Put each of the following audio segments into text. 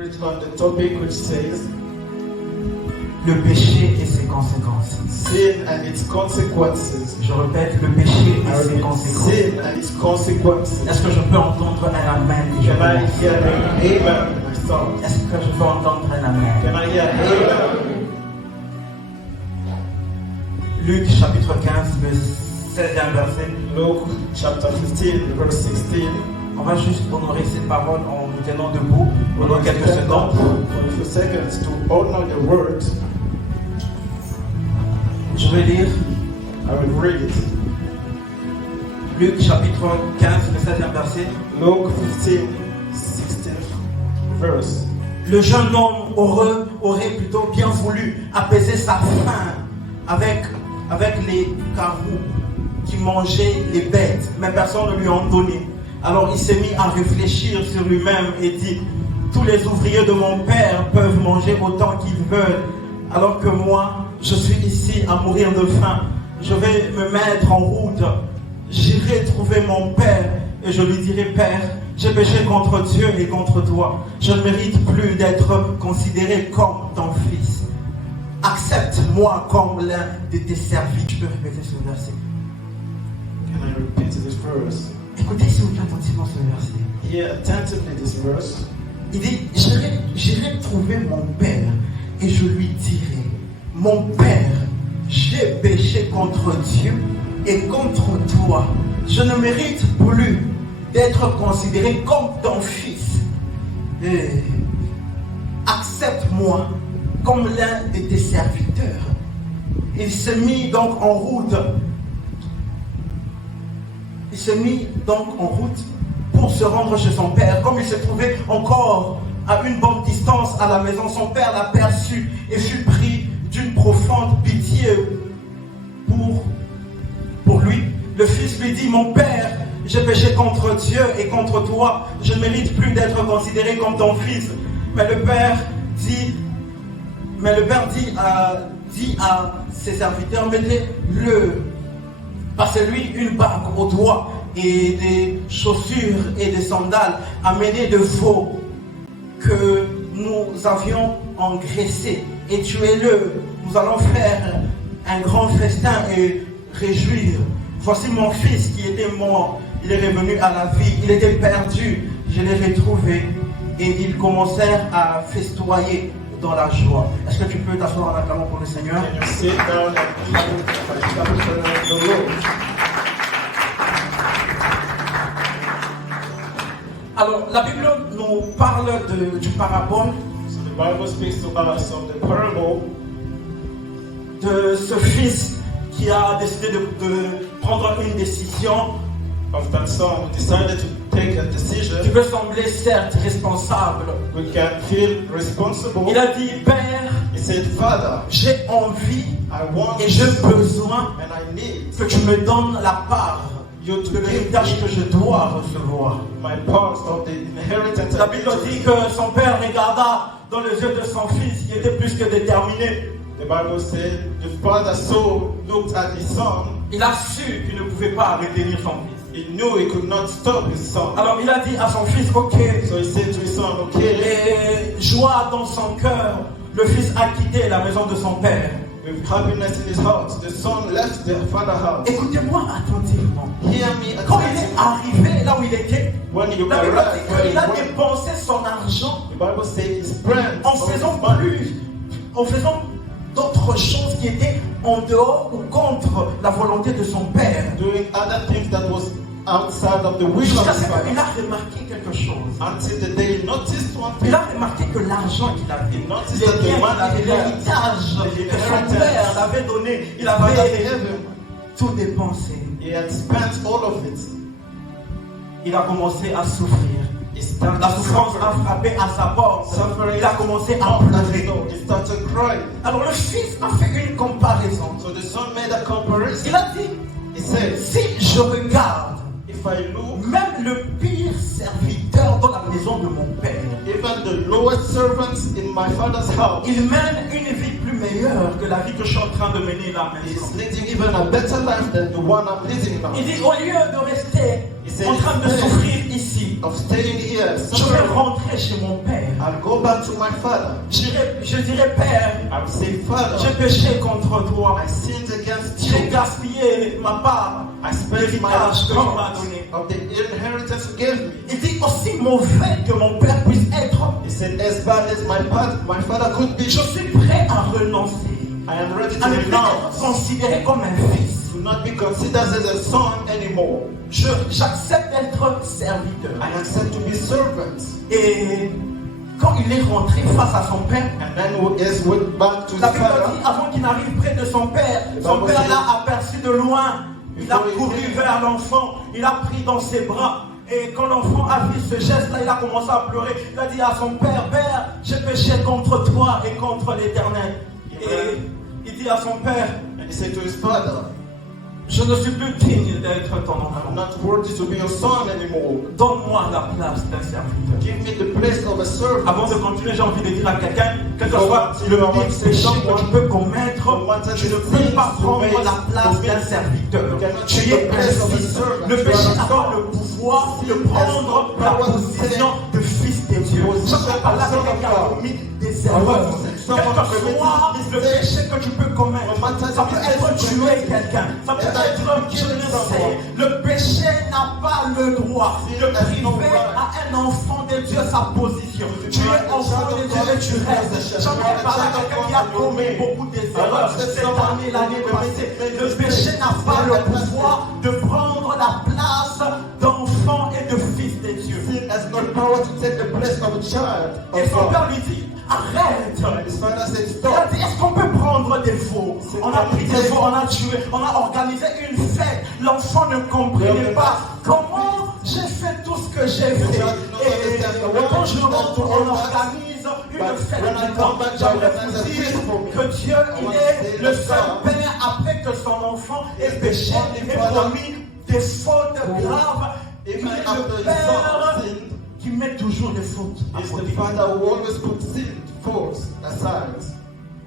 preach on the topic which says le péché et ses conséquences. sin and its consequences. Je répète, le péché et ses conséquences. Sin and its consequences. Est-ce que je peux entendre un amen? Can I hear an amen myself? Est-ce que je peux entendre un amen? Can I hear an amen? Luc chapitre 15, le 16e verset. Luke chapter 15, verse 16. On va juste honorer cette parole en nous tenant debout pendant quelques secondes. For a few seconds to honor the word. Je vais lire I will read it. Luc chapitre 15, le 16e verset. Luke 15, 16th verse. Le jeune homme aurait plutôt bien voulu apaiser sa faim avec les carreaux qui mangeaient les bêtes, mais personne ne lui en donnait. Alors il s'est mis à réfléchir sur lui-même et dit: tous les ouvriers de mon père peuvent manger autant qu'ils veulent, alors que moi, je suis ici à mourir de faim. Je vais me mettre en route. J'irai trouver mon père et je lui dirai: Père, j'ai péché contre Dieu et contre toi. Je ne mérite plus d'être considéré comme ton fils. Accepte-moi comme l'un de tes serviteurs. Je peux répéter ce verset. Can I repeat this verse? Écoutez s'il vous plaît attentivement ce verset. Hear attentively this verse. Il dit: j'irai trouver mon père et je lui dirai: mon père, j'ai péché contre Dieu et contre toi. Je ne mérite plus d'être considéré comme ton fils. Accepte-moi comme l'un de tes serviteurs. Il s'est mis donc en route. Il s'est mis donc en route pour se rendre chez son père. Comme il se trouvait encore à une bonne distance à la maison, son père l'aperçut et fut pris d'une profonde pitié pour lui. Le fils lui dit: mon père, j'ai péché contre Dieu et contre toi. Je ne mérite plus d'être considéré comme ton fils. Mais le père dit à ses serviteurs: passez-lui une bague au doigt et des chaussures et des sandales, amenez de veau que nous avions engraissé et tuez-le. Nous allons faire un grand festin et réjouir. Voici mon fils qui était mort, il est revenu à la vie, il était perdu, je l'ai retrouvé. Et ils commencèrent à festoyer dans la joie. Est-ce que tu peux t'asseoir en acclamant pour le Seigneur? Can you sit down and clap the Lord? Alors, la Bible nous parle du parabole. So the Bible speaks to us of the parable De ce fils qui a décidé de prendre une décision. of that son who decided to take a decision. Qui peut sembler certes responsable. We can feel responsible. Il a dit: Père, He said, Father, j'ai envie I want et j'ai besoin and I need que tu me donnes la part you to de give l'héritage que je dois recevoir. my part of the inheritance. La Bible dit que son père regarda dans les yeux de son fils qui était plus que déterminé. The Bible said the father looked at his son. Il a su qu'il ne pouvait pas retenir son fils. He knew he could not stop his son. Alors il a dit à son fils: ok. So he said to his son, okay. Et joie dans son cœur, le fils a quitté la maison de son père. With happiness in his heart, the son left the father's house. Écoutez-moi attentivement. Hear me Quand il est attentively. arrivé là où il était, When you la Bible arrive dit where qu'il you a went, dépensé son argent the Bible says he spent en faisant d'autres choses qui étaient en dehors ou contre la volonté de son père. doing other things that was outside of the will of Jusqu'à his ce father. qu'il a remarqué quelque chose. Until the day he noticed one Il thing. a remarqué que l'argent qu'il avait, He noticed les that the biens qu'il money avait, he had, l'héritage the que son inheritance père l'avait donné, il his father avait gave him, tout dépensé. he had spent all of it. Il a commencé à souffrir. He started La souffrance a suffering. frappé à sa porte. Suffering Il a commencé à knocked at his pleurer. door. He started crying. Alors le fils a fait une comparaison. So the son made a comparison. Il a dit: He said, si je regarde if I look, même le pire serviteur dans la maison de mon père, even the lowest servants in my father's house, il mène une vie plus meilleure que la vie que je suis en train de mener là maintenant. he's leading even a better life than the one I'm leading now. Il dit: au lieu de rester He en train de souffrir ici. of staying here, Je vais suffering, rentrer chez mon père. I'll go back to my father. Je dirais, Père, I'll say, Father, j'ai péché contre toi. I sinned against J'ai you. gaspillé ma part. I spent my L'héritage que tu m'as part donné. of the inheritance you gave me. Il dit aussi mauvais que mon père puisse être. He said, as bad as my father could be, Je suis prêt à renoncer. I am ready to À ne plus être renounce. considéré comme un fils. To not be considered as a son anymore. J'accepte d'être serviteur. I accept to be servants. Et quand il est rentré face à son père, And then as went back to la the Bible father, dit avant qu'il n'arrive près de son père l'a aperçu de loin. Il a couru vers l'enfant, il a pris dans ses bras. Et quand l'enfant a vu ce geste-là, il a commencé à pleurer. Il a dit à son père, Père, j'ai péché contre toi et contre l'Éternel. Et il dit à son père, and he said to his father, je ne suis plus digne d'être ton I'm enfant. not worthy to be your son anymore. Donne-moi la place d'un serviteur. Give me the place of a servant. Avant de continuer, j'ai envie de dire à quelqu'un, quel que soit le petit péché que tu peux commettre, tu ne peux pas prendre la place d'un serviteur. Tu es un fils. Le péché n'a pas le pouvoir de prendre la position de fils de Dieu. Je ne sais pas là quelqu'un qui a commis des erreurs. Quel que soit le péché que tu peux commettre, ça peut être tuer quelqu'un, ça peut être blesser. Le péché n'a pas le droit de priver à un enfant de Dieu sa position. Tu es enfant de Dieu et tu restes. J'aimerais parler à quelqu'un qui a commis beaucoup d'erreurs cette année, l'année passée. Le péché n'a pas le pouvoir de prendre la place d'enfant et de fils de Dieu. Sin has no power to take the place of a child Et of son God. père lui dit, arrête. And his father said, Il stop. a dit, est-ce qu'on peut prendre des veaux? On a pris des veaux, on a tué, on a organisé une fête. L'enfant ne comprenait pas comment j'ai fait tout ce que j'ai fait. Et quand je rentre, on organise une fête. J'aimerais vous dire que Dieu, il est le seul père après que son enfant ait péché et commis des fautes graves. Il est le père qui met toujours des fautes à It's côté. the father who always puts sin, faults aside.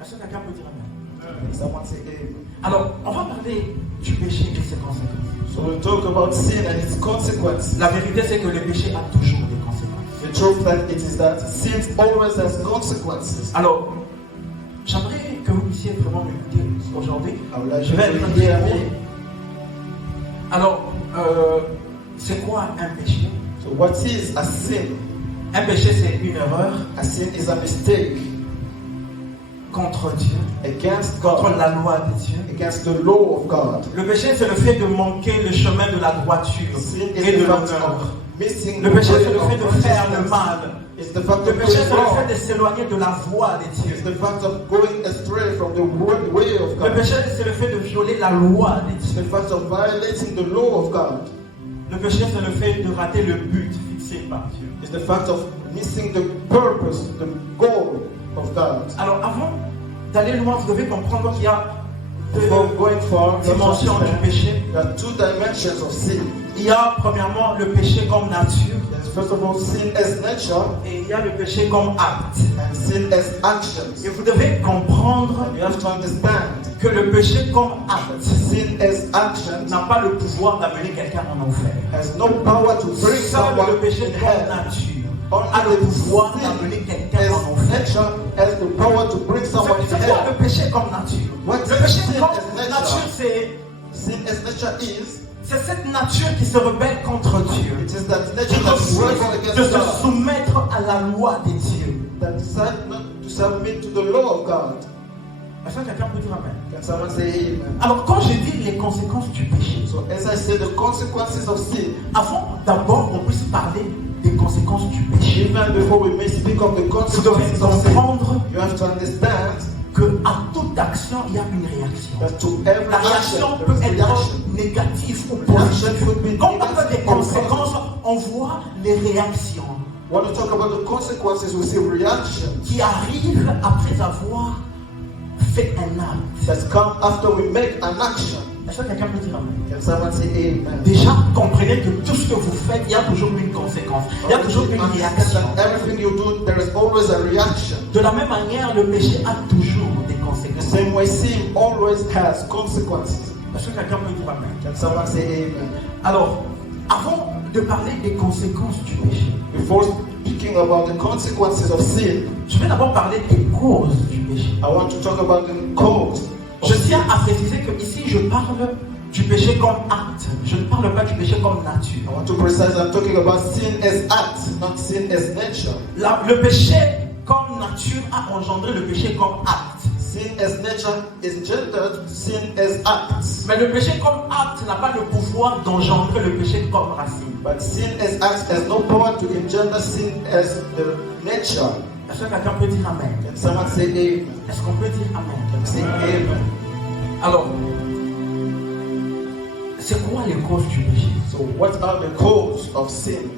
Est-ce que quelqu'un peut dire amen? Someone say amen. Alors, on va parler du péché et ses conséquences. So we'll talk about sin and its consequences. La vérité, c'est que le péché a toujours des conséquences. The truth that it is that sin always has consequences. Alors, j'aimerais que vous puissiez vraiment m'écouter aujourd'hui. Je Je vais être un petit peu. Alors, c'est quoi un péché? So what is a sin? Un péché, c'est une erreur A sin is a mistake contre Dieu, against contre God, la loi de Dieu. against the law of God. Le péché, c'est le fait de manquer le chemin de la droiture Sin et is de the fact l'honneur. of missing Le the péché, way c'est le of fait de faire le righteousness. mal. It's the fact Le of péché, doing c'est le wrong. fait de s'éloigner de la voie de Dieu. It's the fact of going astray from the way of Le God. péché, c'est le fait de violer la loi de It's Dieu. the fact of violating the law of God. Le péché, c'est le fait de rater le but fixé par Dieu. It's the fact of missing the purpose, the goal of God. Alors, avant d'aller loin, vous devez comprendre qu'il y a Before going far, deux dimensions du péché. there are two dimensions of sin. Il y a premièrement le péché comme nature There's first of all sin as nature et il y a le péché comme acte. and sin as actions. Et vous devez comprendre You have to understand que le péché comme acte sin as actions n'a pas le pouvoir d'amener quelqu'un en enfer. has no power to bring Seul someone le péché in comme hell. nature a le pouvoir d'amener quelqu'un en As enfer. nature has the power to bring someone in C'est quoi hell. le péché comme nature? What Le péché sin comme as nature, nature? Sin as nature c'est cette nature qui se rebelle contre Dieu, it is that qui nature that refuse rebels de against se God, soumettre à la loi de Dieu. that decide not to submit to the law of God. Est-ce que quelqu'un peut dire amen? Can someone say amen? Alors quand je dis les conséquences du péché, So as I say, the consequences of sin, avant d'abord qu'on puisse parler des conséquences du péché, even before we may speak of the vous devez consequences of sin, comprendre you have to understand que à toute action, il y a une réaction. that to every La action, réaction there peut is a être reaction. négative ou Reaction positive. could be Quand on parle des negative or conséquences, positive. on voit les réactions When we talk about the consequences, we see reaction qui arrivent après avoir fait un acte. that come after we make an action. Est-ce que quelqu'un peut dire amen? Can someone say amen? Déjà, comprenez que tout ce que vous faites, il y a toujours une conséquence. Il y a toujours une Understand réaction. that everything you do, there is always a reaction. De la même manière, le péché a toujours des The conséquences. same way sin always has consequences. Est-ce que quelqu'un peut dire amen? Can someone say amen? Alors, avant de parler des conséquences du péché, Before speaking about the consequences of sin, je vais d'abord parler des causes du péché. I want to talk about the cause of Je sin. tiens à préciser que ici je parle du péché comme acte. Je ne parle pas du péché comme nature. I want to precise I'm talking about sin as act, not sin as nature. Le péché comme nature a engendré le péché comme acte. Sin as nature is gendered sin as act. Mais le péché comme acte n'a pas le pouvoir d'engendrer le péché comme racine. But sin as act has no power to engender sin as the nature. Est-ce que quelqu'un peut dire Amen? Can someone say amen? Est-ce qu'on peut dire Amen? Say amen. Alors, c'est quoi les causes du péché? So what are the causes of sin?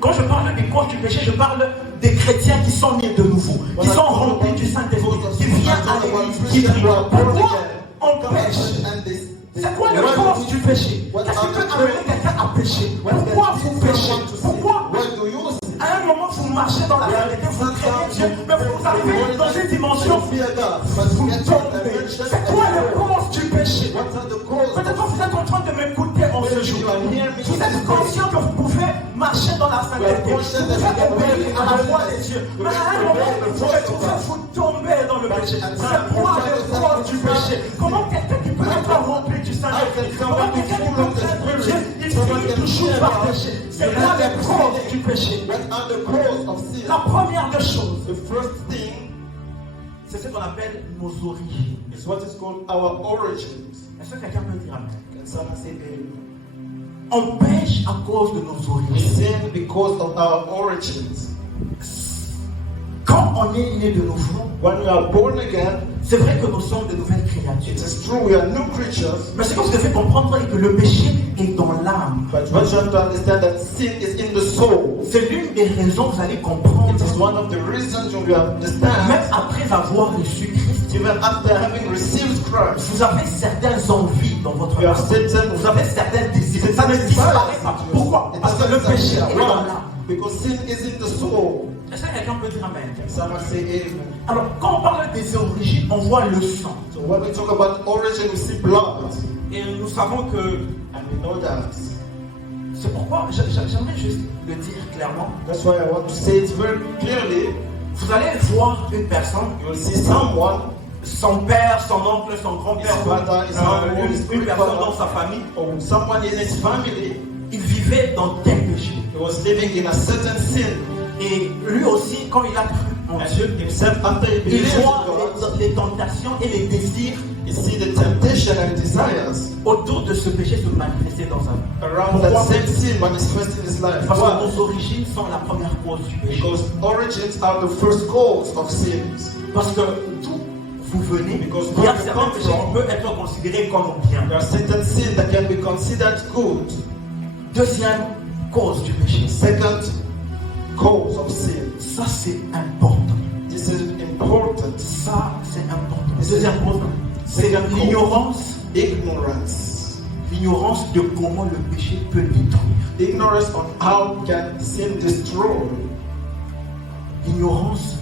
Quand je parle des causes du péché, je parle des chrétiens qui sont nés de nouveau, qui sont remplis du Saint-Esprit, qui viennent à l'église, qui prient. Pourquoi on pêche? C'est quoi le cause du péché? Qu'est-ce qui peut amener quelqu'un à pécher? Pourquoi vous péchez? Pourquoi à un moment vous marchez dans la réalité, vous craignez Dieu, mais vous arrivez dans une dimension, vous tombez. C'est quoi le cause du péché? Peut-être que vous êtes en train de m'écouter en ce jour. Vous êtes conscient que vous pouvez marcher dans la sainteté, vous pouvez obéir à la voix des dieux, mais à un moment vous tombez dans le péché. C'est quoi le cause du péché? Comment quelqu'un qui peut être rempli du Saint-Esprit, comment quelqu'un qui peut être Dieu, il finit toujours par pécher? C'est là le cause du péché. And the cause of sin. La première des choses, The first thing c'est ce qu'on appelle nos origines. is what is called our origins. Est-ce que quelqu'un peut dire Amen? Can someone say amen? On pêche à cause de nos We origines. sin because of our origins. Quand on est né de nouveau, When we are born again, c'est vrai que nous sommes de nouvelles it créatures. is true we are new creatures. Mais ce que vous devez comprendre est que le péché est dans l'âme. But what you have to understand that sin is in the soul. C'est l'une des raisons, vous allez comprendre, It is one of the reasons you will même understand. après avoir reçu Christ, Even after having received Christ, vous avez certaines envies dans votre you âme. have certain Vous avez certains désirs. Ça ne disparaît pas. Pourquoi? Parce que le péché est dans l'âme. Because sin is in the soul. Est-ce que quelqu'un peut dire Amen? Someone say amen. Alors, quand on parle des origines, on voit le sang. So when we talk about origin, we see blood. Et nous savons que, And we know that. c'est pourquoi, j'aimerais juste le dire clairement, That's why I want to say it very clearly. vous allez voir une personne, You will see someone, son père, son oncle, son grand-père, His father, his uncle, his une personne grandfather. dans sa famille, or someone in his family, il vivait dans tel péché. he was living in a certain sin. Et lui aussi, quand il a cru en And Dieu, himself, after he il believed in voit God, les tentations et les désirs he see the temptation and desires autour de ce péché se manifester dans sa vie. around that same sin manifest in his life. Parce Why? que nos origines sont la première cause du péché. Because origins are the first cause of sins. Parce que d'où vous venez, Because il y a where you certains come péchés from, qui peuvent être considérés comme bien. There are certain sins that can be considered good. Deuxième cause du péché. Second cause of sin. Ça, c'est important. This is important. Ça, c'est important. Deuxième cause, c'est Second cause. l'ignorance. Ignorance. L'ignorance de comment le péché peut détruire. Ignorance on how can sin destroy. L'ignorance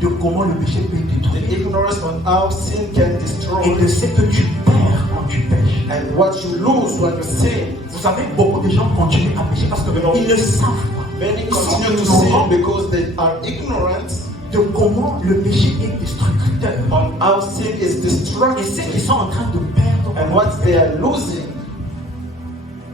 de comment le péché peut The détruire. ignorance on how sin can Et destroy. de ce que tu perds quand tu pêches. And what you lose when you sin. Vous savez, beaucoup de gens continuent à pécher parce qu'ils ne savent pas. Many Ils sont continue to ignorants sin because they are ignorant de comment le péché est destructeur. on how sin is Et ce qu'ils destructive sont en train de perdre. and what they are losing.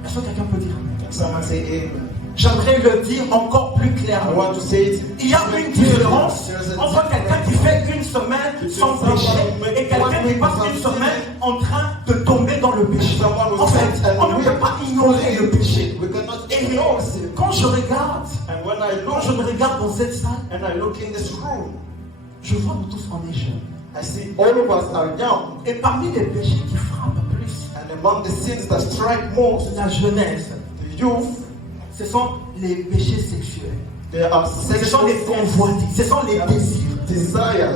Est-ce que quelqu'un peut dire? Can someone say amen? J'aimerais le dire encore plus I clairement. want to say it. Il y a une différence entre quelqu'un qui fait une semaine sans péché et quelqu'un qui passe une semaine en train de tomber dans le péché. En fait, on ne peut pas ignorer le péché. We cannot Et ignore sin. quand je regarde, And when I quand je me look regarde dans cette salle, and I look in this room, je vois nous tous on est jeunes. I see all of us are young. Et parmi les péchés qui frappent plus, And among the sins that strike most, la jeunesse, the youth, ce sont les péchés sexuels. there are Ce sont sexual les convoitises, ce sont les désirs. desires.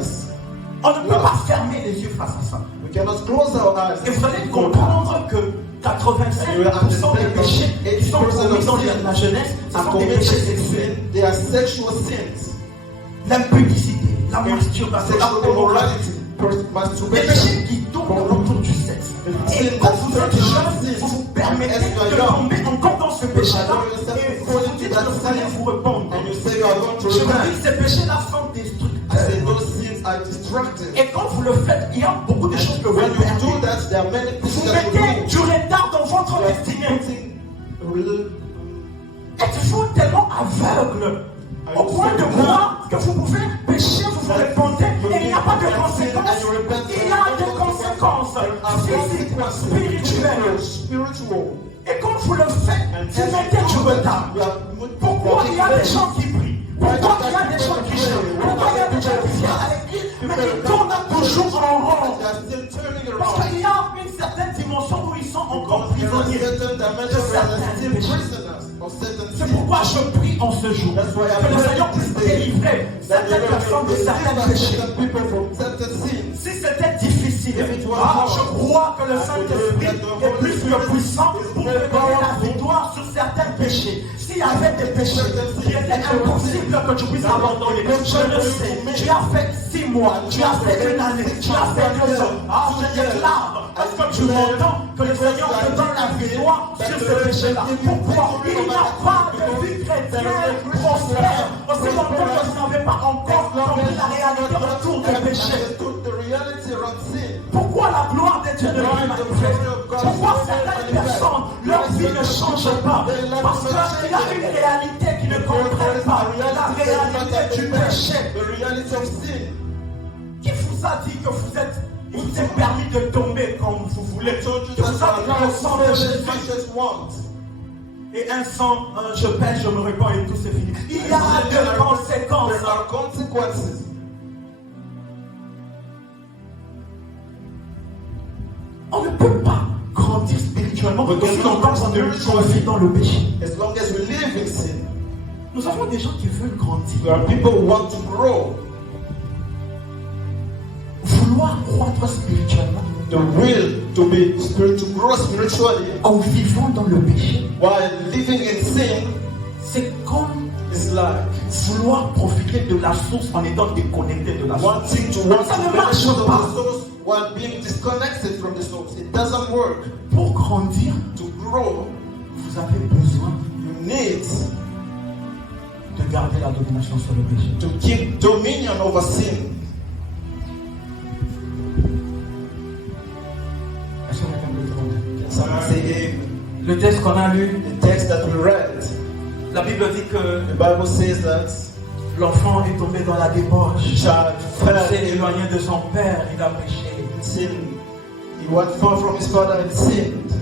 On ne peut pas fermer les yeux face à ça. We cannot close our eyes. Et vous allez comprendre que 85% des péchés qui sont commis dans la jeunesse, ce are sont des committed péchés sin. sexuels. They are sexual sins. L'impudicité, la masturbation, la Sexual pornographie. immorality, Des masturbation. péchés qui tournent autour du sexe. Et Et quand vous êtes jeune, vous vous permettez de tomber encore dans ce péché-là et vous dites que vous allez vous répandre. And you say you are going to Je vous dis repent. que ces péchés-là sont I say destructeurs. those sins are destructive. Et quand vous le faites, il y a beaucoup de choses que vous When you perdez. do that, there are many things Vous that you mettez do. du retard dans votre You are destinée. putting a little- Êtes-vous tellement aveugle au point de croire que vous pouvez pécher, vous vous répandez et il n'y a pas de conséquences? Il y a des conséquences physiques, spirituelles. spiritual. Et quand vous le faites, vous mettez du retard. Pourquoi il y a des gens qui prient? Pourquoi il y a des gens qui chantent? Pourquoi il y a des gens qui viennent à l'église? Mais ils tournent toujours en rond. They are still turning Parce around. qu'il y a une certaine dimension où ils sont encore There are prisonniers. certain dimensions where they are still prisoners of certain C'est sins. pourquoi je prie en ce jour que le Seigneur puisse délivrer certaines personnes de certains péchés. Certain people from certain sins. Si c'était difficile, je crois que le Saint-Esprit est plus que puissant pour te donner la victoire sur certains péchés. S'il y avait des péchés qui étaient impossibles que tu puisses abandonner, je le sais. Tu as fait 6 mois, tu as fait 1 année, tu as fait 2 ans. Ah, je déclare, est-ce que tu m'entends que le Seigneur te donne la victoire sur ce péché-là? Pourquoi? Il n'y a pas de vie chrétienne prospère aussi longtemps que vous n'avez pas encore compris la réalité autour du péché. The reality around sin. Pourquoi la gloire de Dieu ne vit manifeste? Pourquoi certaines personnes, leur vie ne change pas? Parce qu'il y a une réalité qu'ils ne comprennent pas. La réalité du péché. The reality of sin. Qui vous a dit que il vous est permis de tomber comme vous voulez? Qui vous a dit que le sang de Jésus just want. et un sang, je pêche, je me répands et tout c'est fini. Il y a des conséquences. There are consequences. On ne peut pas grandir spirituellement aussi longtemps qu'on vit dans le péché. As long as we live in sin, Nous avons des gens qui veulent grandir. there are people who want to grow. Vouloir croître spirituellement The will to grow spiritually en vivant dans le péché, while living in sin c'est comme is like vouloir profiter de la source en étant déconnecté de la source. wanting to Ça ne marche benefit of pas. the source while being disconnected from the source. It doesn't work. Pour grandir, To grow, vous avez besoin you need de garder la domination sur le péché. to keep dominion over sin. Est-ce qu'on a quelqu'un de grand? Can someone say amen? Le texte qu'on a lu, The text that we read, la Bible dit que the Bible says that l'enfant est tombé dans la the débauche. child Il fell s'est éloigné de son père, il a péché. in sin. He went far from his father and sinned.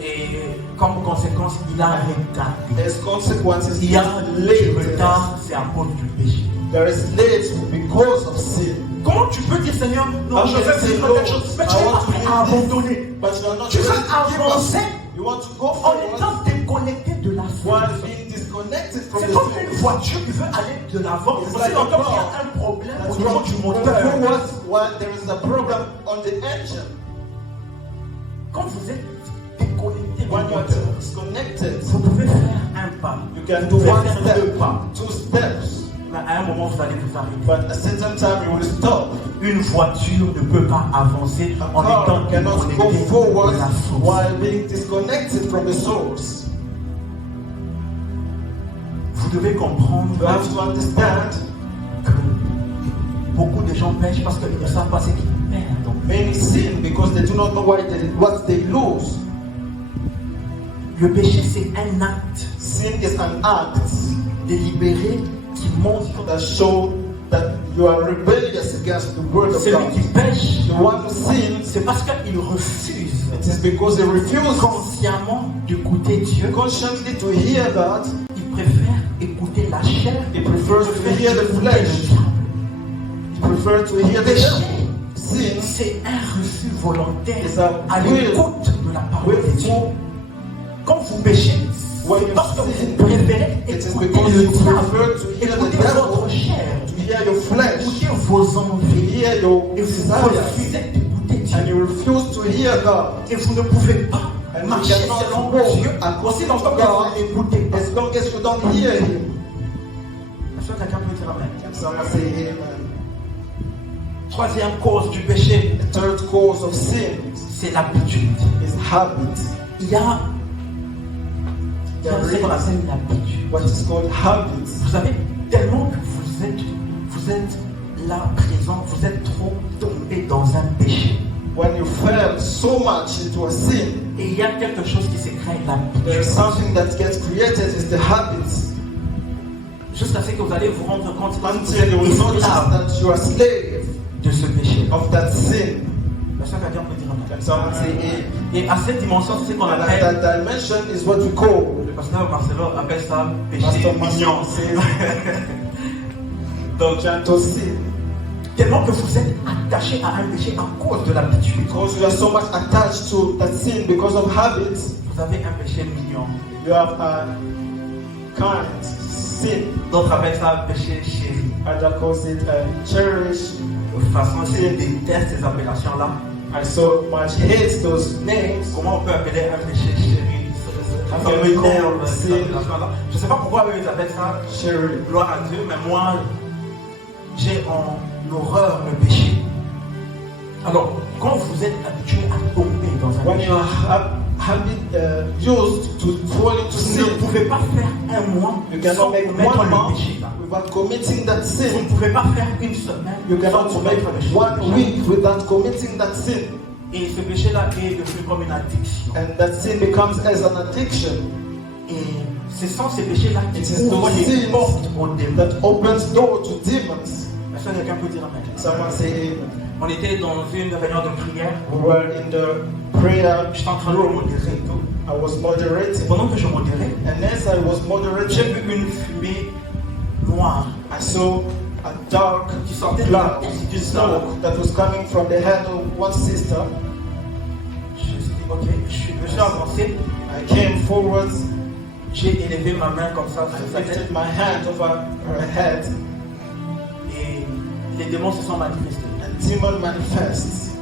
Et comme conséquence, il a retardé. There's consequences. Il y a It's du late. retard, c'est à cause du péché. There is late because of sin. Comment tu peux dire, Seigneur, non, je vais vivre quelque chose, mais tu n'es pas prêt à abandonner. But you are not Tu veux ready to give up. avancer You want to go en forward étant déconnecté de la foi. while being disconnected from C'est the comme source. une voiture qui veut aller de l'avant. It's Aussi like a longtemps qu'il y car. a un problème au That's niveau why du you go moteur. forward while there is a problem on the engine. Quand vous êtes déconnecté du When you are moteur, disconnected, vous pouvez faire un pas. you can Vous do pouvez one faire step, 2 pas. 2 steps, Mais à un moment, vous allez vous arrêter. but at a certain time you will stop. Une voiture ne peut pas avancer en A étant car cannot go déconnecté forward de la source. while being disconnected from the source. Vous devez comprendre You have to understand que beaucoup de gens pêchent parce qu'ils ne savent pas ce qu'ils perdent. many sin because they do not know what they lose. Le péché, c'est un acte Sin is an act délibéré qui montre that show that you are rebellious against the word of celui God. qui pêche, The one who sins, c'est parce qu'il refuse it is because they refuse consciemment d'écouter Dieu. consciently to hear God. Il préfère écouter la chair. He prefers to hear the flesh. He prefers to hear the Péché, sin. c'est un refus volontaire It's a à l'écoute de la parole de Dieu. willful. Quand vous péchez, When c'est you parce que vous sin, préférez it is écouter because le you diable, prefer to hear the écouter devil, votre chair, to hear your flesh, écouter vos to envies, hear your et vous desires, refusez d'écouter and Dieu. you refuse to hear God. Et vous ne pouvez pas And you marcher cannot selon walk Dieu according aussi to longtemps que God vous n'écoutez pas. as long as you don't hear Him. Est-ce que quelqu'un peut dire Amen? Can someone say Amen? Troisième cause du péché, The third cause of sin c'est l'habitude. is habit. Il y a ce qu'on appelle l'habitude. What is called habits. Vous savez, tellement que vous êtes là présent, vous êtes trop tombé dans un péché. When you fell so much into a sin, Et il y a quelque chose qui s'est créé, there is l'habitude. something that gets created is the habits. Jusqu'à ce que vous allez vous rendre compte que vous Until you will êtes notice esclave that you are slave de ce péché. of that sin. La sœur Kadia peut dire Can someone say amen? Et à cette dimension, c'est ce qu'on And appelle, that dimension is what we call, le pasteur Marcelo appelle ça péché Pastor mignon. Marcelo says, Donc, gentle sin. tellement que vous êtes attaché à un péché à cause de l'habitude. Because you are so much attached to that sin because of habits, Vous avez un péché mignon. you have a kind sin. D'autres appellent ça péché chéri. Other calls it cherish. De toute façon, je déteste ces appellations-là. I so much hate those names. Comment on peut appeler un péché chéri? Ça m'énerve, ces appellations-là. Je ne sais pas pourquoi eux ils appellent ça Cherry. gloire à Dieu, mais moi, j'ai en horreur le péché. Alors, quand vous êtes habitué à tomber dans un When péché, you are used to fall into vous ne sin, pouvez pas faire un mois you sans cannot make commettre 1 le month péché. Là. without committing that Vous ne sin. pouvez pas faire une semaine You sans cannot make commettre le péché. 1 week without committing that sin. Et ce péché-là est devenu comme une addiction. And that sin becomes as an addiction. Et ce sont ces péchés-là qui It is ouvrent those les sins portes aux démons. that opens door to demons. Est-ce que quelqu'un peut dire amen? Someone say amen. On était dans une réunion de prière. We were in the prayer J'étais en train de modérer et tout. I was moderating. Pendant que je modérais, And as I was j'ai moderating, vu une fumée noire I saw a dark qui sortait de cloud, la tête d'une smoke sœur. that was coming from the head of one sister. Je me suis dit, ok, je me suis avancé. I came forward, J'ai élevé ma main comme ça I sur sa tête. lifted my hand over her head, Et les démons se sont manifestés. and demon manifests.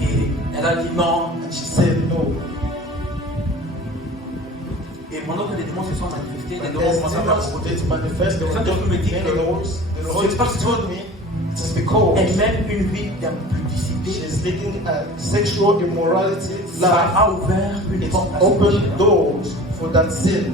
Et elle a dit non. And she said no. Et pendant que les démons se sont manifestés, les But démons as commencent à faire demons provoquer. did manifest, they were Ça, doing me dit many que laws. The Holy c'est parce Spirit told me it is because Elle mène une vie d'impudicité. she's leading a sexual immorality Ça life. a ouvert une It's porte à ce opened péché-là. doors for that sin.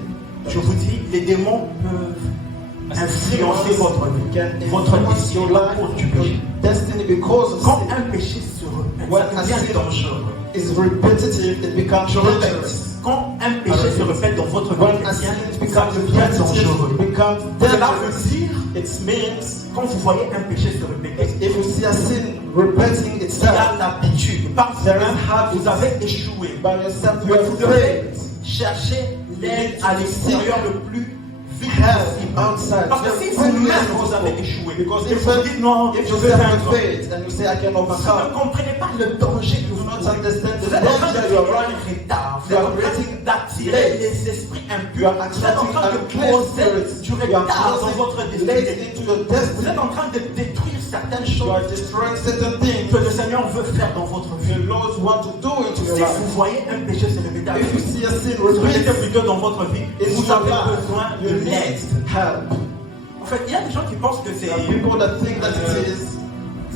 Je vous dis, les démons peuvent influencer votre vie, Can votre influence destin your à life, cause du your péché. destiny because of Quand sin. un péché se répète, When ça a devient sin dangereux. is repetitive, it becomes Je répète, dangerous. quand un péché se répète dans votre When vie a sin chrétienne, ça becomes devient repetitive, dangereux. it becomes Cela dangerous. veut dire, It means quand vous voyez un péché se répéter, if you see a sin repeating il y itself a l'habitude. Par There is vous-même, habit. vous avez échoué. by yourself, you Mais are vous devez afraid. chercher l'aide à l'extérieur le plus vite Help possible. outside. Parce que si vous-même vous avez échoué, Because et if vous dites non, if je you vais have vaincre, faith and you say I can vous ne overcome, comprenez pas le danger que you vous do not courez. understand the Vous êtes en train de danger you are faire running. un retard. Vous You êtes are en train creating d'attirer late. les esprits You impurs. are Vous êtes en train de attracting causer spirits. du You are retard dans causing votre late destinée. into your Vous destiny. êtes en train de détruire certaines You are choses destroying certain things que le Seigneur veut faire dans votre vie. the Lord want to do into your Si life. vous voyez un péché se répéter avec If you vous, see a sin soyez repeated plutôt dans votre vie, in vous your avez life, besoin you de need l'aide. help. En fait, il y a des gens qui pensent que There are people that think that it is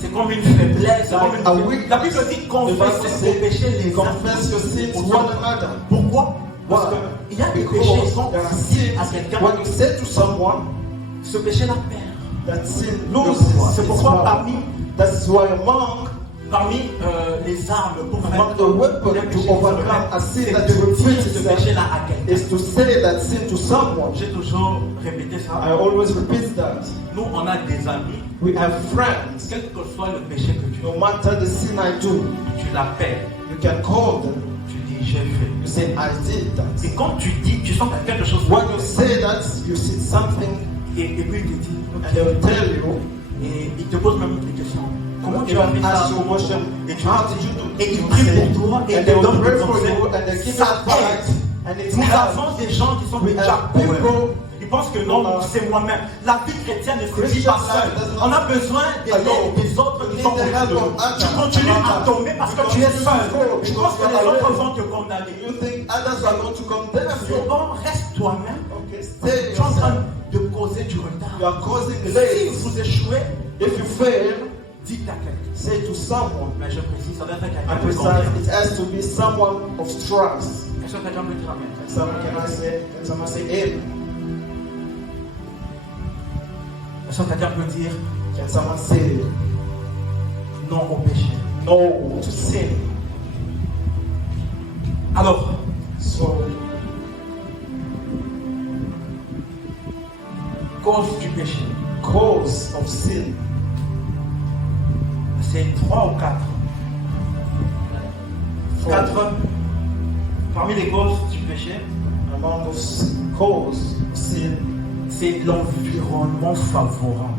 c'est comme une faiblesse. C'est comme like a une... weakness. La Bible dit The confessez Bible vos says, péchés les uns confess your sins aux one autres. another. Pourquoi? Parce Why? qu'il y a des péchés Because quand there are vous dites à sins quelqu'un, when you say to someone ce péché-là perd. that sin Loses. loses C'est its pourquoi power. That's why parmi les armes pour among the weapons to overcome a sin c'est that de repeats dire ce itself péché-là à quelqu'un. is to say that sin to someone. J'ai toujours répété I ça. always repeat that. Nous, on a des amis, We have friends. quel que soit le péché que tu No matter the sin I do, tu l'appelles, you can call them. tu dis j'ai fait. You say, I did that. Et quand tu dis, tu sens quelque chose, When you say that, you see something, et puis il te dit, and they will tell you, et il te pose même des questions. Comment tu you as fait ça? ask your question, Et tu how did you do et il you prie say, pour toi et and il they te will donne pray des for conseils. you, and they give you Ça advice, aide. and it's Nous help. avons des gens qui sont We déjà have pour eux. people. Ils pensent que non, c'est moi-même. La vie chrétienne ne se vit pas seule. On a besoin de l'aide des autres qui sont autour de nous. Tu continues à tomber parce que tu es seul. Tu penses que les autres vont te condamner. You think others are going to condemn you? C'est bon, reste toi-même. Okay, stay Tu es en train yourself. de causer du You retard. are causing Si delays. vous échouez, If you fail, Dites à quelqu'un. Say to someone. Mais je précise, ça doit être quelqu'un I de precise, confiance. it has to be someone of trust. Est-ce que quelqu'un peut dire amen? Can someone say amen? Est-ce que quelqu'un peut dire Can someone say non au péché? no to sin? Alors, So, cause du péché. cause of sin. C'est 3 ou 4. 4. Parmi les causes du péché, Among those cause of sin, c'est l'environnement favorable.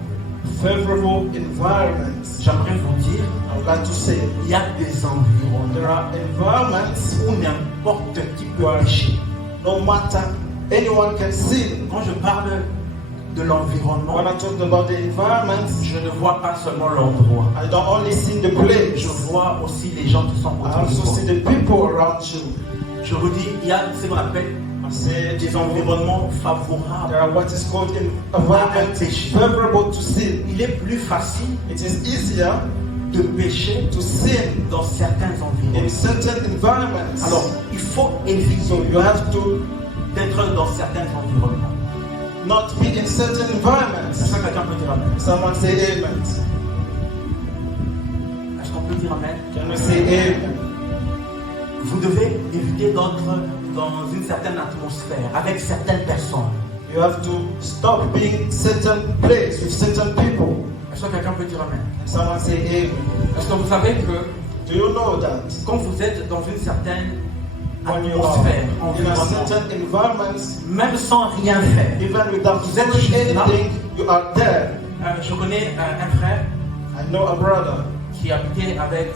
favorable environments. J'aimerais vous dire, I would like to say il y a des environnements there are environments où n'importe qui peut pécher. no matter anyone can sin. Quand je parle de l'environnement, When I talk about the environments, je ne vois pas seulement l'endroit. I don't only see the place. Je vois aussi les gens qui sont I autour also de see toi. the people around you. Je vous dis, il y a ce qu'on appelle I say des environnements favorables. there are what is called environments favorable to sin. Il est plus facile It is easier de pécher to sin dans certains environnements. in certain environments. Alors, il faut éviter So you have to d'être dans certains environnements. not be in certain Est-ce environments. que quelqu'un peut dire amen? Someone say amen. Est-ce qu'on peut dire amen? Can we say amen? Vous devez éviter d'être dans une certaine atmosphère, avec certaines personnes. You have to stop being certain place with certain people. Est-ce que quelqu'un peut dire amen? Someone say amen. Est-ce que vous savez que Do you know that quand vous êtes dans une certaine when you are atmosphère, in a environnement, certain environments, même sans rien faire, even without Vous êtes doing juste là. anything, you are there. je connais un frère I know a brother qui habitait avec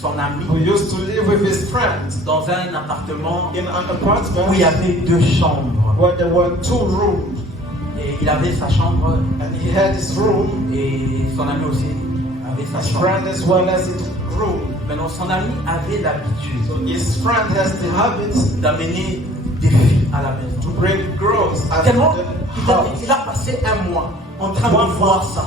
son ami who used to live with his friends dans un appartement in an apartment où il y avait 2 chambres. where there were 2 rooms, Et il avait sa chambre and he had his room, et son ami aussi avait sa his chambre. friend as well as his room. Maintenant, son ami avait l'habitude So his friend has the habit d'amener des filles à la maison. to bring girls at Tellement, the house. il a passé un mois en train de voir ça.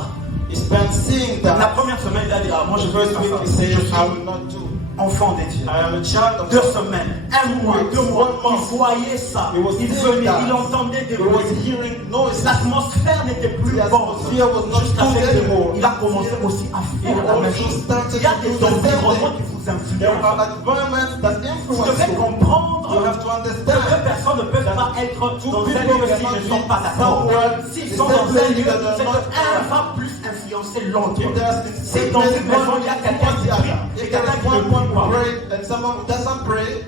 He spent seeing La that. première semaine, il a dit, ah, moi je veux First faire week ça. he said, Je I suis will not do. enfant de Dieu. I am a child of 2 God. semaines, 1 mois, 2 mois, il voyait ça. He was Il seeing venait, that. il entendait des He was bruits. hearing noises. L'atmosphère n'était plus The bonne. atmosphere was not Jusqu'à good ce anymore. qu'il a commencé aussi à He faire la même also chose. started Il y a to des do the same environnements thing. qui vous There influencent. are environments that Vous influence devez you. comprendre You have to que understand 2 personnes ne peuvent pas être dans un people lieu s'ils cannot ne be sont pas d'accord. somewhere S'ils the sont same dans un place lieu, that c'est are not qu'un va plus influencer l'autre. If there's C'est dans une maison, il y a quelqu'un qui prie et if there quelqu'un is qui ne one prie who pas. pray and someone who doesn't pray,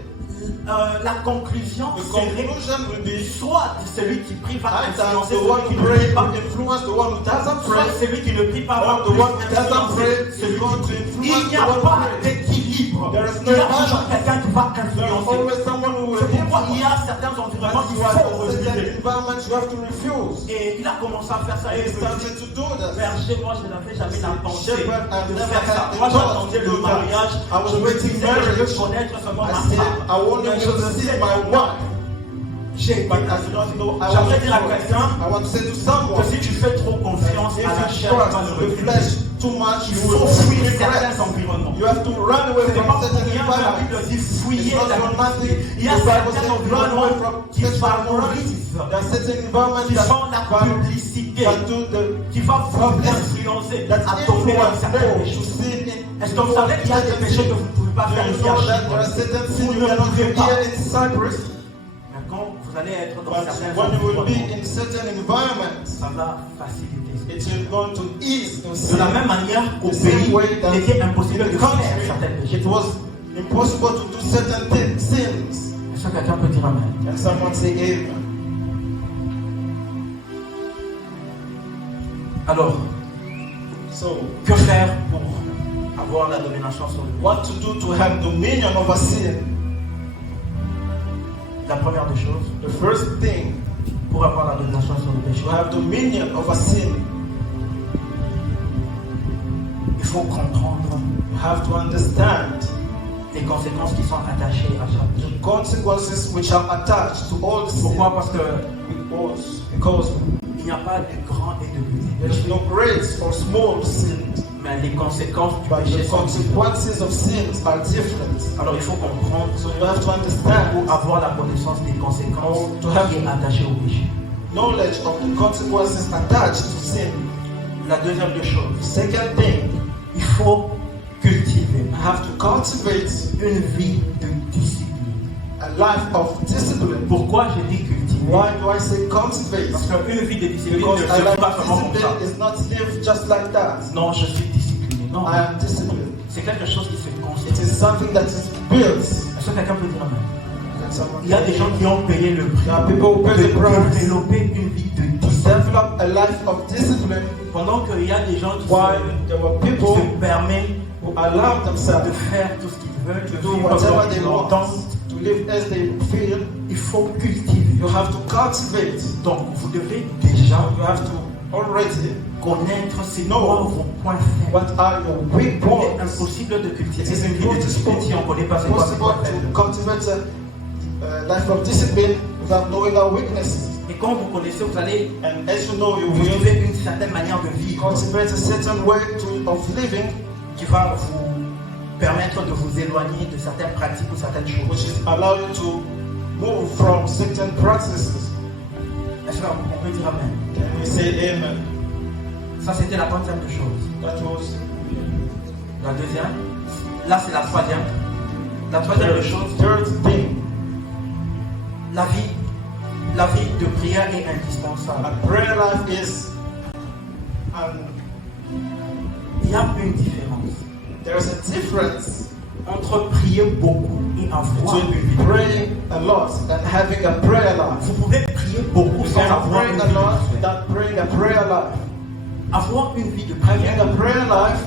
La conclusion the serait conclusion will be soit celui qui prie va either influencer the one celui qui who ne pray prie pas, will influence the one who doesn't soit pray, celui qui ne prie pas va or the one who plus doesn't pray influencer is celui going to qui prie. Il influence n'y the a one pas who prays. d'équilibre. There is Il no y a toujours balance. quelqu'un qui va There is influencer. always someone who will C'est pourquoi il y influence. a certains environnements That's qu'il why faut in certain refuser. environments you have to refuse. Et il a commencé à faire ça. He Et il me dit, started to do that. Berger, moi je n'avais jamais la pensée Shepherd, I've de never faire ça. had the Moi thought j'attendais to le do that. mariage. I was Je me waiting disais que je veux marriage. connaître seulement I ma said, femme. I wanted Mais to je see sais my pas. wife. J'ai But I do not know. I J'aimerais want dire à quelqu'un I want to say to someone, que si tu fais trop confiance if à la you chair, tu vas trust le the regretter. flesh too much, Il you faut will fuir regret. certains environnements. You have to run away Ce n'est from pas pour certain rien que la Bible environments. dit It's fouiller not la for nothing. Il y a The Bible certains says run away environnements from qui sexual immorality. favorisent, There are certain environments qui font la that publicité, do the qui va vous influencer that à tomber dans influence certains more péchés. to sin in. Est-ce que vous savez qu'il y a des péchés que vous ne pouvez pas faire You ici know à that there are Chypre? certain Vous things ne you cannot do pouvez pas. here in Cyprus, Mais quand vous allez être dans but certains when you will be environnements, in certain environments, ça va faciliter. it is going to ease your De la sin. même manière qu'au The same pays, way that il était impossible in de the faire country, certains péchés. it was impossible to do certain sins. Est-ce que quelqu'un peut dire amen? Can someone say amen? Alors, So, que faire pour avoir la domination sur le monde? what to do to have dominion over sin? La première des choses, The first thing, pour avoir la domination sur le péché, to have dominion over sin, il faut comprendre you have to understand les conséquences qui sont attachées à chaque péché. the consequences which are attached to all the sin. Pourquoi? Parce que Because il n'y a pas de grand et de petit. there's no great or small sin. Mais les conséquences du But péché the sont différentes. consequences of sins are different. Alors il faut comprendre So you have to understand pour avoir la connaissance des conséquences To have- qui est attachée au péché. knowledge of the consequences attached to sin. La deuxième des choses, Second thing, il faut cultiver you have to cultivate une vie de discipline. a life of discipline. Pourquoi je dis cultiver? Why do I say cultivate? Parce qu'une vie de discipline ne Because se a fait life pas of seulement comme ça. discipline is not lived just like that. Non, je suis discipliné. Non, I am disciplined. c'est quelque chose qui se It construit. is something that is built. Est-ce que quelqu'un peut dire amen? Can someone Il y a des gens qui ont payé le prix There are people who de pay the price développer une vie de to discipline. develop a life of discipline, Pendant qu'il y a des gens qui while there were people se permettent who allowed de themselves faire tout ce qu'ils veulent, to de do vivre whatever comme they ils want, l'entendent. to live as they feel. Il faut cultiver. You have to cultivate. Donc, vous devez déjà You have to already connaître c'est No. quoi vos points faibles. what are your weak Il est points. impossible de cultiver It is une vie de discipline si on ne connaît pas c'est quoi ses possible points to faibles. cultivate a life of discipline without knowing our weaknesses. Et quand vous connaissez, vous allez And as you know, you will cultiver une certaine manière de vivre cultivate a certain way of living, qui va vous permettre de vous éloigner de certaines pratiques ou certaines which choses. is allow you to move from certain practices. Est-ce qu'on peut dire amen? Can we say amen? Ça, c'était la troisième des choses. That was La deuxième. Là, c'est la troisième. La troisième des choses. third thing. La vie de prière est indispensable. A prayer life is, Il y a une différence there's a difference entre prier beaucoup et avoir une vie between de prière. praying a lot and having a prayer life. Vous pouvez prier beaucoup You sans can avoir pray une vie a de lot prière. without praying a prayer life. Avoir une vie de Having prière, a prayer life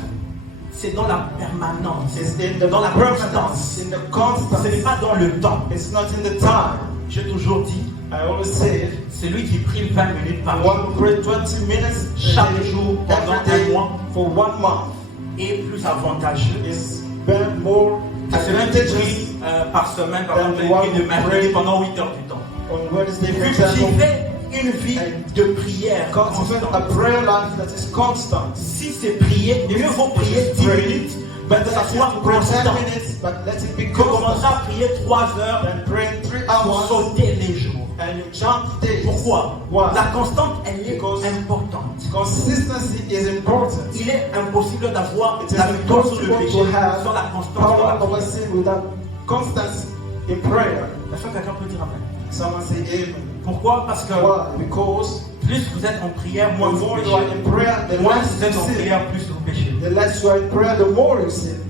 c'est dans la permanence, is in the dans la permanence, constance. in the Ce n'est constance. pas dans le temps. It's not in the time. J'ai toujours dit, I always say, celui qui prie 20 minutes par one jour who pray 20 minutes Chaque a day, jour pendant every un day mois. for 1 month est plus avantageux is better, more que celui qui advantageous prie par semaine, par exemple, Then one qui de mercredi pray pendant 8 heures du temps. on Wednesday, for example. Cultiver une vie de prière Cultivate a constante. prayer life that is constant. Si c'est prier, mieux vaut prier 10 minutes, mais que ça soit Pray 10 constant. minutes, but let it be Que commencer constant. à prier 3 heures Then pray 3 pour hours sauter les jours. and you jump days. Pourquoi? Why? La constante, elle est Because importante. Consistency is important. Il est impossible d'avoir It is la victoire sur le impossible péché to have sans la constance dans la power over prière. sin without constancy in prayer. Est-ce que quelqu'un peut dire amen? Someone say amen. Pourquoi? Parce que Why? Because plus vous êtes en prière, the moins vous more you are péchez. in prayer, the Moins less vous êtes en you sin. prière, plus vous péchez. The less you are in prayer, the more you sin.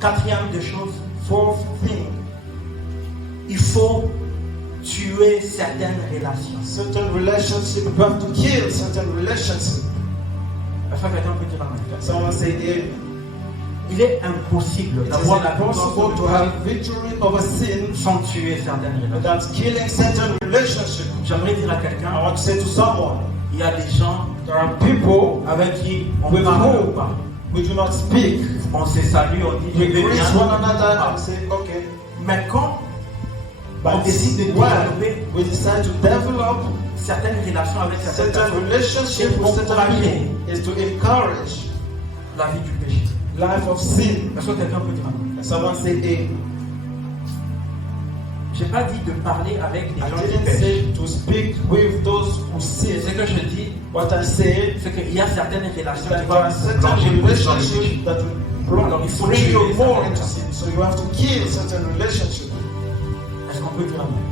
Quatrième des choses, Fourth thing, il faut tuer certaines relations. certain relationship, you have to kill certain relationship. Est-ce que quelqu'un peut dire amen? Someone say amen. Il est impossible It is d'avoir la victoire impossible sur to le have péché victory over sin sans tuer certaines relations. without killing certain relationship. J'aimerais dire à I quelqu'un, want to say to someone, il y a des gens there are people avec qui on with ne parle whom pas. we do not speak. On se salue, on dit je We vais greet bien. one another Ah. and say, okay. Mais quand on But décide de when développer we decide to develop certaines relations avec certaines certain personnes, relationship c'est with certain encourager people is to encourage la vie du péché. life of sin. Est-ce que quelqu'un peut dire amen? And someone say amen. Je n'ai pas dit de parler avec des I gens qui didn't pêchent. say to speak with those who sin. Ce que je dis, What I said c'est qu'il y a certaines is relations that qui there are vont certain plonger plus dans le péché. relationships that will Alors, il faut bring tuer you more certaines into sin. So you have to kill certain relationships. Est-ce qu'on peut dire amen?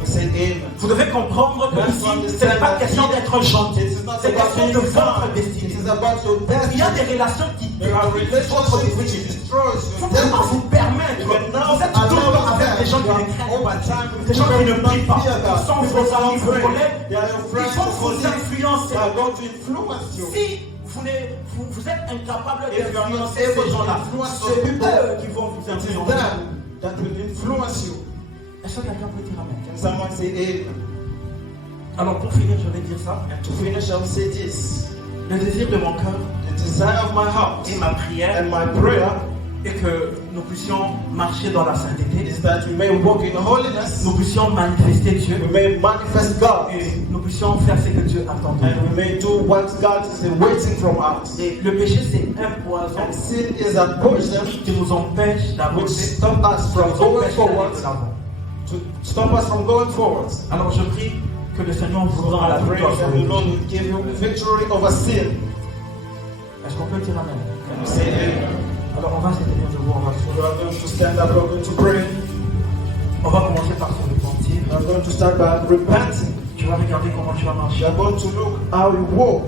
We say amen. Vous devez comprendre que ici, ce n'est pas question d'être gentil, It is not c'est about question being de votre kind. It destinée. is about your Il y a destiny. des relations qui There are détruisent votre relationships which destinée. destroys Il faut your vraiment destiny. vous permettre. You can now Vous êtes tout le allow temps avec des gens qui ne yourself craignent pas Dieu, time with des gens qui ne prient pas, fear God. qui sont People vos amis, vos pray. collègues. They are your Ils friends, vont your vous colleagues. influencer. They are going to influence you. Si vous êtes incapable If you are not d'influencer able ces to gens-là, influence c'est those people, eux qui vont vous It is influencer. them that will influence you. Est-ce que quelqu'un peut dire amen? Can someone say amen? Alors pour finir, je vais dire ça. And to finish, I will say this. Le désir de mon cœur The desire of my heart et ma prière and my prayer est que nous puissions marcher dans la sainteté is is that we may walk in holiness, nous puissions manifester Dieu we may manifest God, et nous puissions faire ce que Dieu attend de and nous. we may do what God is waiting from us. Et le péché, c'est un poison And sin is a poison qui nous empêche which d'avancer, stop us from nous going empêche d'aller forward, de l'avant. to stop us from going forward. Alors je prie que le Seigneur vous So rende la I pray victoire sur that le the Lord péché. will give you victory over sin. Est-ce qu'on peut dire Amen? Can you say amen? Alors on va se tenir debout, on va se We are going to stand up, we are going to pray. On va commencer par se repentir. We are going to start by repenting. Tu vas regarder comment tu vas We marcher. are going to look how you walk.